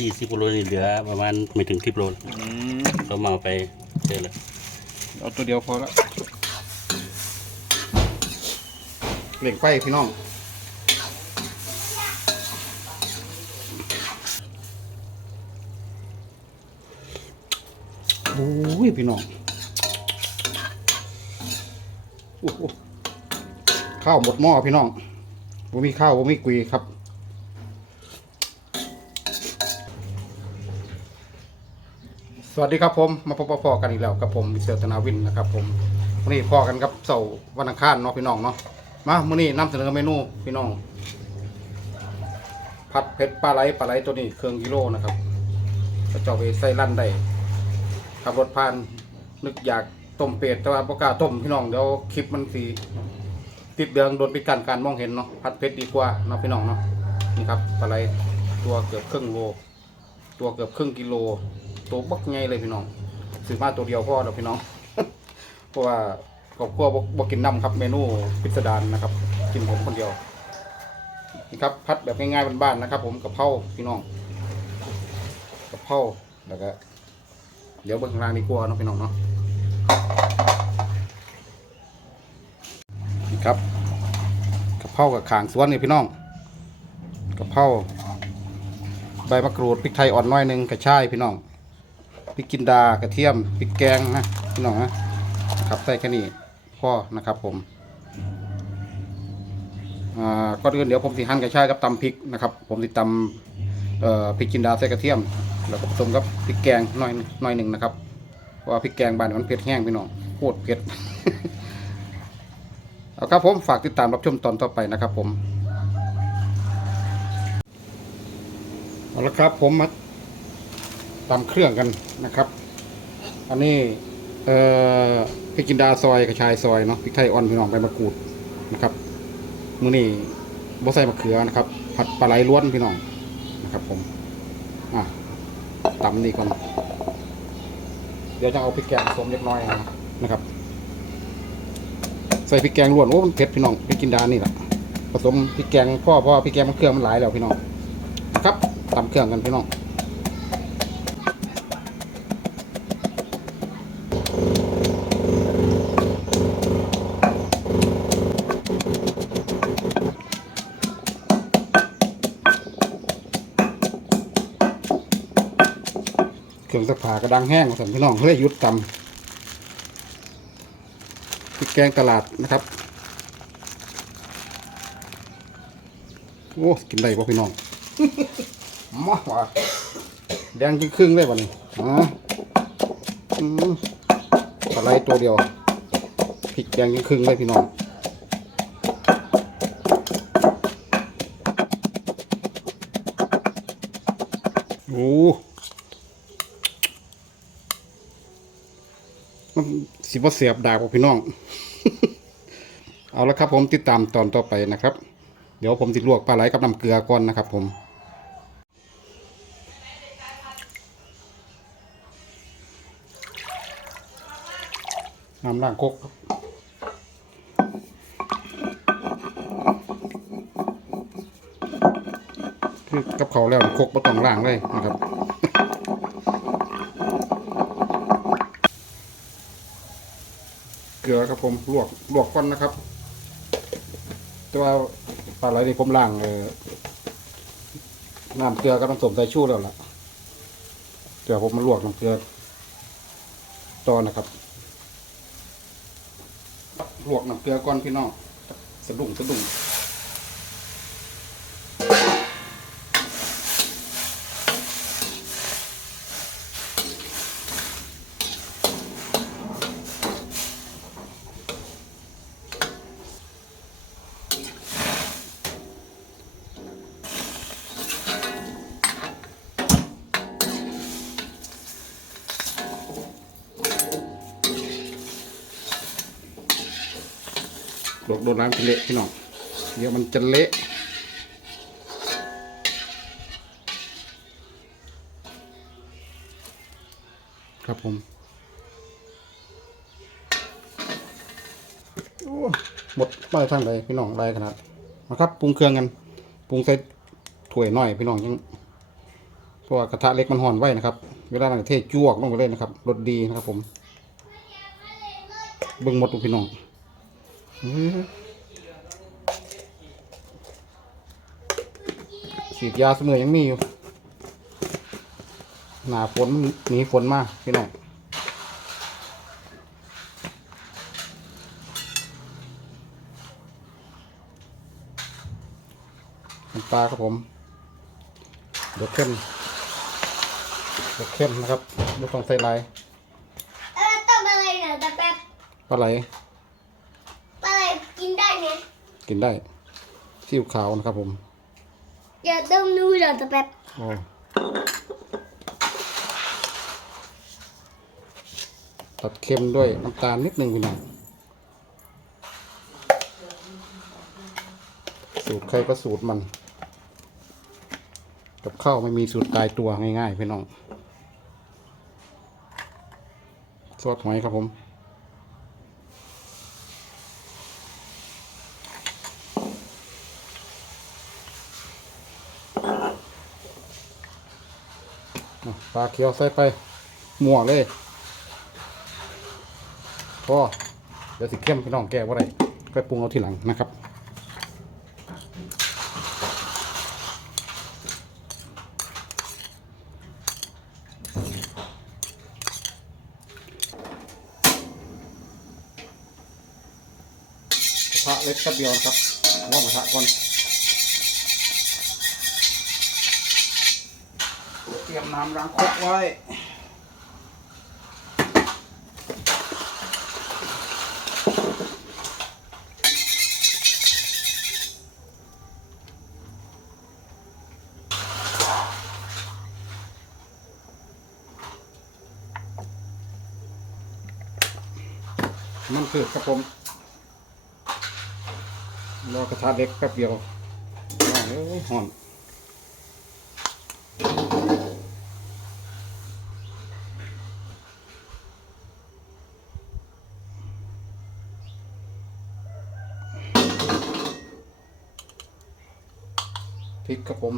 ยี่สิบโลนี่เหลือประมาณไม่ถึงสิบโลอืมเขามาเอาไปเจอเลยเอาตัวเดียวพอละเหล่งไฟพี่น้อง โอ้ยพี่น้องโอ้โหข้าวหมดหม้อพี่น้องผมมีข้าวผมมีกุยครับ สวัสดีครับผมมาพบพอกันอีกแล้วกับผมมิสเตอร์ธนาวินนะครับผมวันนี้พอกันครับเสาร์วันอังคารเนาะพี่น้องเนาะมามื้อนี้นำเสนอเมนูพี่น้องผัดเผ็ดปลาไหลปลาไหลตัวนี้เครื่องกิโลนะครับก็เจ้าไปใส่ลั่นได้ขับรถผ่านนึกอยากต้มเป็ดแต่ว่าบ่กล้าต้มพี่น้องเดี๋ยวคลิปมันสีติดเดืองโดนปิดการการมองเห็นเนาะผัดเผ็ดดีกว่าเนาะพี่น้องเนาะนี่ครับปลาไหลตัวเกือบครึ่งโลตัวเกือบครึ่งกิโล ตัวบักไงเลยพี่น้องซื้อมาตัวเดียวพอแล้วพี่น้อง เพราะว่าครอบครัวบ่บ่กินน้ำครับ เมนูพิสดารนะครับ กินผมคนเดียวนี่ครับพัดแบบง่ายๆบ้านๆนะครับ ผมกับเพราพี่น้องกับเพราแล้วก็เดี๋ยวเบื้องล่างดีกว่าเนาะพี่น้องเนาะนี่ครับกับเพรากับขางสวนนี่พี่น้องกับเพราใบมะกรูดพริกไทยอ่อนน้อยหนึ่งกระชายพี่น้อง พริกจินดากระเทียมพริกแกงนะพี่น้องนะครับใส่แค่นี้พ่อนะครับผมอ่าก่อนอื่นเดี๋ยวผมสิหั่นกระชายกับตำพริกนะครับ ผมสิตำเอ่อพริกจินดาใส่กระเทียม แล้วก็ผสมกับพริกแกงน้อยน้อยหนึ่งนะครับเพราะว่าพริกแกงบ้านมันเผ็ดแห้งพี่น้องโคตรเผ็ดเอาครับผมฝากติดตามรับชมตอนต่อไปนะครับผมเอาละครับผมมา ตำเครื่องกันนะครับ อันนี้เอ่อพริกจินดาซอยกระชายซอยเนาะพริกไทยอ่อนพี่น้องใบมะกรูดนะครับมื้อนี้บ่ใส่มะเขือนะครับ ผัดปลาไหลล้วนพี่น้องนะครับผมอะตำนี่ก่อนเดี๋ยวจะเอาพริกแกงผสมเล็กน้อยนะครับ ใส่พริกแกงล้วนโอ้มันเผ็ดพี่น้องพริกจินดานี่แหละผสมพริกแกงพ่อพ่อพริกแกงมันเครื่องมันหลายแล้วพี่น้องนะครับตำเครื่องกันพี่น้อง เครื่องสักผากระดังแห้งสั่นพี่น้องเลยยุดตำพริกแกงตลาดนะครับโอ้กินได้ป่ะพี่น้องมาว่ะแดงจริงครึ่งเลยวันนี้อ๋ออืมปลาไหลตัวเดียวพริกแดงจริงครึ่งเลยพี่น้องโอ้ สิบ่เสียบดาบพี่น้อง เอาละครับผมติดตามตอนต่อไปนะครับ เดี๋ยวผมจะลวกปลาไหลกับน้ำเกลือก่อนนะครับ ผมน้ำล้างคกครับคือกับเขาแล้วคกไม่ต้องล้างเลยนะครับ เก ลือครับผมลวกลวกก่อนนะครับ แต่ว่าปลาไหลนี่ผมล้างเออน้ำเกลือกับน้ำส้มสายชูแล้วล่ะเกลือผมมาลวกน้ำเกลือต่อนะครับ ลวกน้ำเกลือก่อนพี่น้องสะดุ้งสะดุ้ง โดนน้ำจะเละพี่น้องเดี๋ยวมันจะเละครับผมโอ้หมดไปทางใดพี่น้องไรขนาดนะครับปรุงเครื่องกันปรุงใส่ถ้วยหน่อยพี่น้องยังเพราะว่ากระทะเล็กมันห่อนไว้นะครับ เวลาหลังเทศจวกลงไปเลยนะครับรสดีนะครับผมเบิ่งหมดลูกพี่น้อง ฉีดยาเสมอยังมีอยู่ หนาฝนมันหนีฝนมาพี่น้องน้ำปลาครับผม เดี๋ยวเข้ม เดี๋ยวเข้มนะครับ ไม่ต้องใส่ลายเออต้มอะไรเนี่ยแต่แบบปลาไหล อะไรกินได้ไหม กินได้ซีอิ๊วขาวนะครับผมอย่าต้มนูเดี๋ยวแต่แบบโอ้ตัดเค็มด้วยน้ำตาลนิดนึงพี่น้องสูตรใครก็สูตรมัน กับข้าวไม่มีสูตรตายตัวง่ายๆพี่น้องซอสหอยครับผม ปลาเขียวใส่ไปหมั่วเลยพอเดี๋ยวสิเข้มพี่น้องแก้ว่าไรไปปรุงเอาทีหลังนะครับกระเล็กกระเดียวนครับว่ากระทะก่อน เตรียมน้ำล้างครกไว้มันคือครับผมรอกระทะเล็กแป๊บเดียวอ้าวเอ้ยหอน พริกครับผม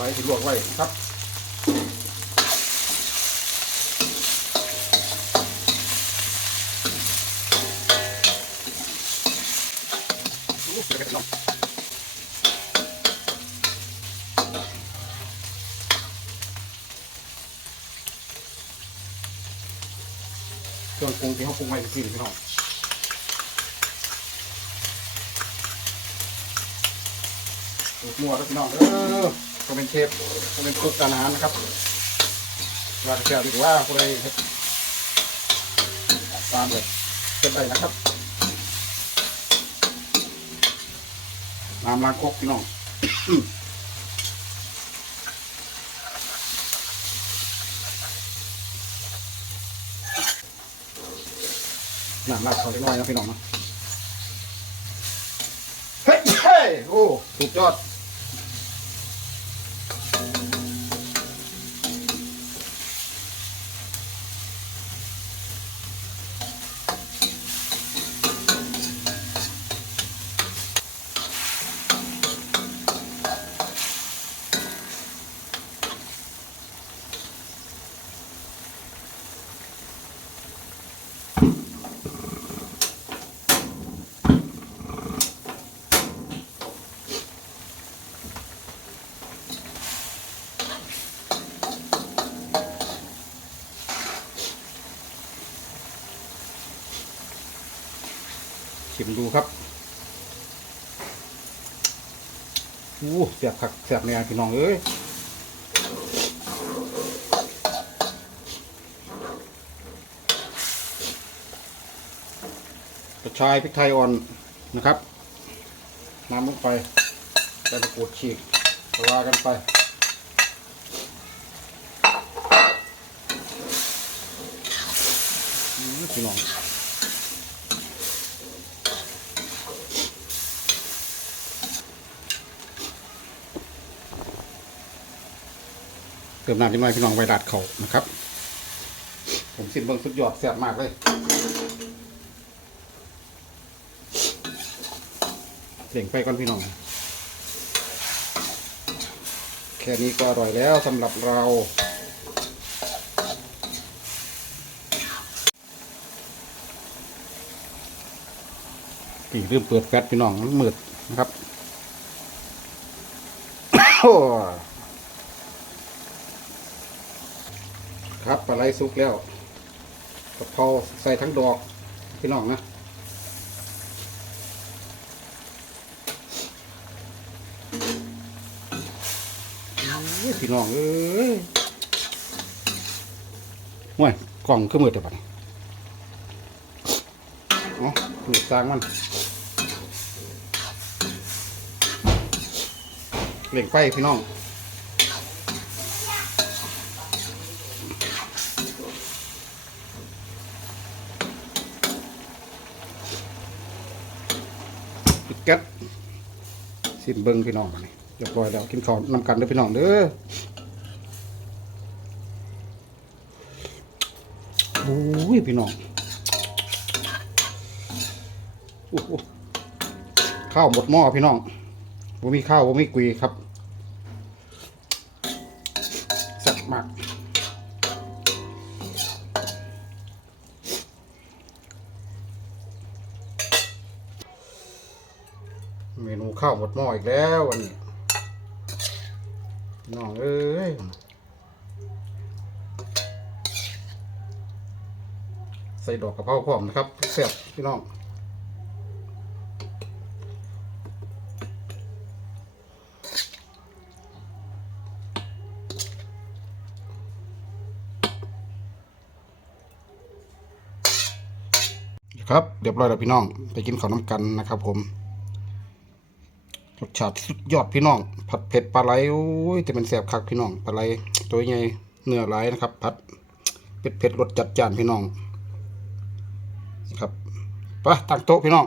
ไหลที่ลวกไว้ครับเครื่องปรุงที่เขาปรุงไว้เมื่อกี้นี่พี่น้องสูตรมั่วแล้วพี่น้องเออ ก็เป็นเชฟก็เป็นคุกอาหารนะครับว่าจะดีกว่าคนใดเฮ็ดตามเลยเป็นไรนะครับน้ำล้างครกพี่น้องน้ำลาดเขาเล็กน้อยนะพี่น้องนะเฮ้ยเฮ้ยโอ้สุดยอด ชิมดูครับอู้เสียบผักเสียบเนี่ยพี่น้องเอ้ยกระชายพริกไทยอ่อนนะครับน้ำลงไปใบมะกรูดฉีกก็ว่ากันไปอืมพี่น้อง ติมน้ำนิดหน่อยพี่น้องไว้ราดเขานะครับ ผมสินเบิ่งสุดยอดแซ่บมากเลยเสียงไปก่อนพี่น้อง แค่นี้ก็อร่อยแล้วสำหรับเราปีเริ่มเปิดแฟตพี่น้องมันมืดนะครับ โอ้ ไหลสุกแล้วกะเพราใส่ทั้งดอกพี่น้องนะโอ้ยพี่น้องเอ้ยห่วยกล่องคือมืดแต่บัดนี้เอ๋อมืดสร้างมันเล่งไฟพี่น้อง ปิดแก๊ส สิมเบิ้งพี่น้องนี่เรียบร้อยแล้วกินข้าวนำกันเด้อพี่น้องเด้อโอ้ยพี่น้องข้าวหมดหม้อพี่น้องผมมีข้าวผมมีกุยครับแซ่บมาก เมนูข้าวหมดหม้ออีกแล้ววันนี้น้องเอ้ยใส่ดอกกระเพราพร้อมนะครับแซ่บพี่น้องครับเรียบร้อยแล้วพี่น้องไปกินข้าวน้ำกันนะครับผม รสชาติสุดยอดพี่น้อง ผัดเผ็ดปลาไหลโอ้ยแต่มันแสบคักพี่น้องปลาไหลตัวใหญ่เนื้อไหลายนะครับ ผัดเผ็ดเผ็ดรสจัดจ้านพี่น้อง ครับไปตั้งโต๊ะพี่น้อง